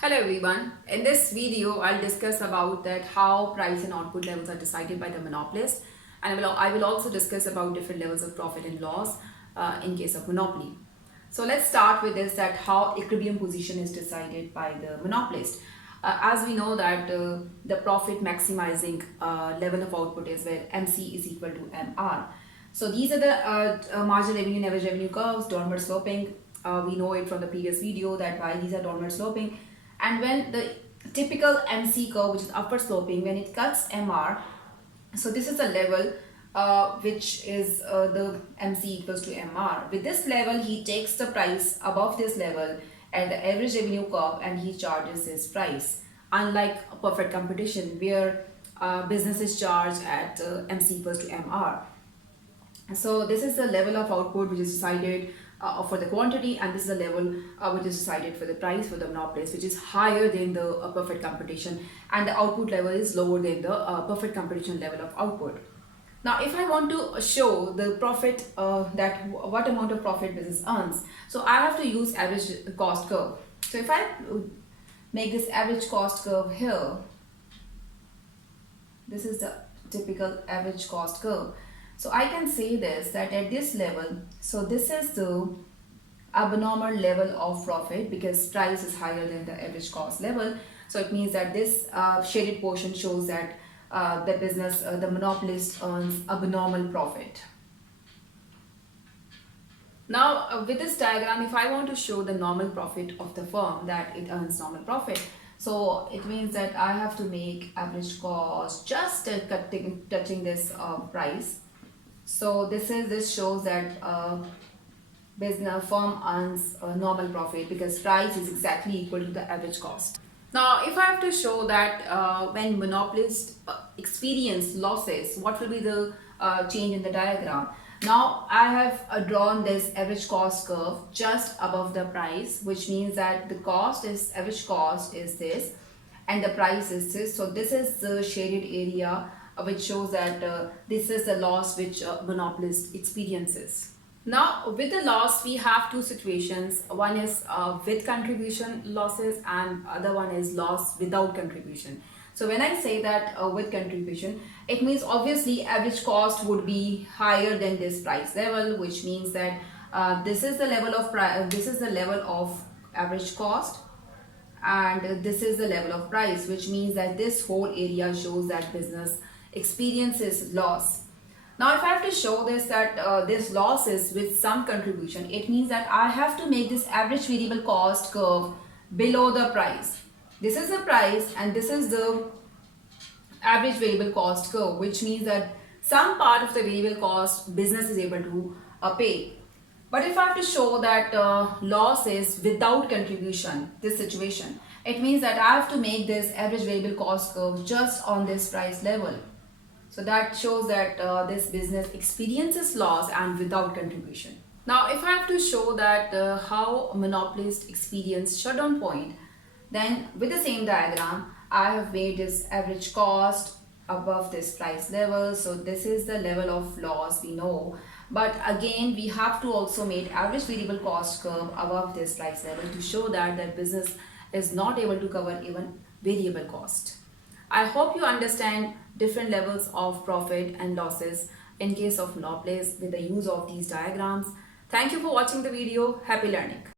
Hello everyone. In this video, I'll discuss about that how price and output levels are decided by the monopolist, and I will also discuss about different levels of profit and loss in case of monopoly. So let's start with this, that how equilibrium position is decided by the monopolist. As we know that the profit maximizing level of output is where MC is equal to MR. So these are the marginal revenue and average revenue curves, downward sloping. We know it from the previous video that why these are downward sloping. And when the typical MC curve, which is upward sloping, when it cuts MR, so this is a level which is the MC equals to MR. With this level, he takes the price above this level at the average revenue curve and he charges his price. Unlike a perfect competition where business is charged at MC equals to MR. So this is the level of output which is decided for the quantity, and this is the level which is decided for the price for the monopolist, which is higher than the perfect competition, and the output level is lower than the perfect competition level of output. Now if I want to show the profit, that what amount of profit business earns, so I have to use average cost curve. So if I make this average cost curve here, this is the typical average cost curve. So I can say this, that at this level, so this is the abnormal level of profit because price is higher than the average cost level. So it means that this shaded portion shows that the business, the monopolist earns abnormal profit. Now with this diagram, if I want to show the normal profit of the firm, that it earns normal profit, so it means that I have to make average cost just touching this price. So this shows that business firm earns normal profit because price is exactly equal to the average cost. Now if I have to show that when monopolists experience losses, what will be the change in the diagram? Now I have drawn this average cost curve just above the price, which means that the average cost is this and the price is this. So this is the shaded area which shows that this is the loss which monopolist experiences. Now with the loss, we have two situations. One is with contribution losses and other one is loss without contribution. So when I say that with contribution, it means obviously average cost would be higher than this price level, which means that this is the level of average cost, and this is the level of price, which means that this whole area shows that business experiences loss. Now if I have to show this, that this loss is with some contribution, it means that I have to make this average variable cost curve below the price. This is the price and this is the average variable cost curve, which means that some part of the variable cost business is able to pay. But if I have to show that loss is without contribution, this situation, it means that I have to make this average variable cost curve just on this price level. So that shows that this business experiences loss and without contribution. Now if I have to show that how monopolists experience shutdown point, then with the same diagram, I have made this average cost above this price level. So this is the level of loss we know. But again, we have to also make average variable cost curve above this price level to show that the business is not able to cover even variable cost. I hope you understand different levels of profit and losses in case of monopolies with the use of these diagrams. Thank you for watching the video. Happy learning.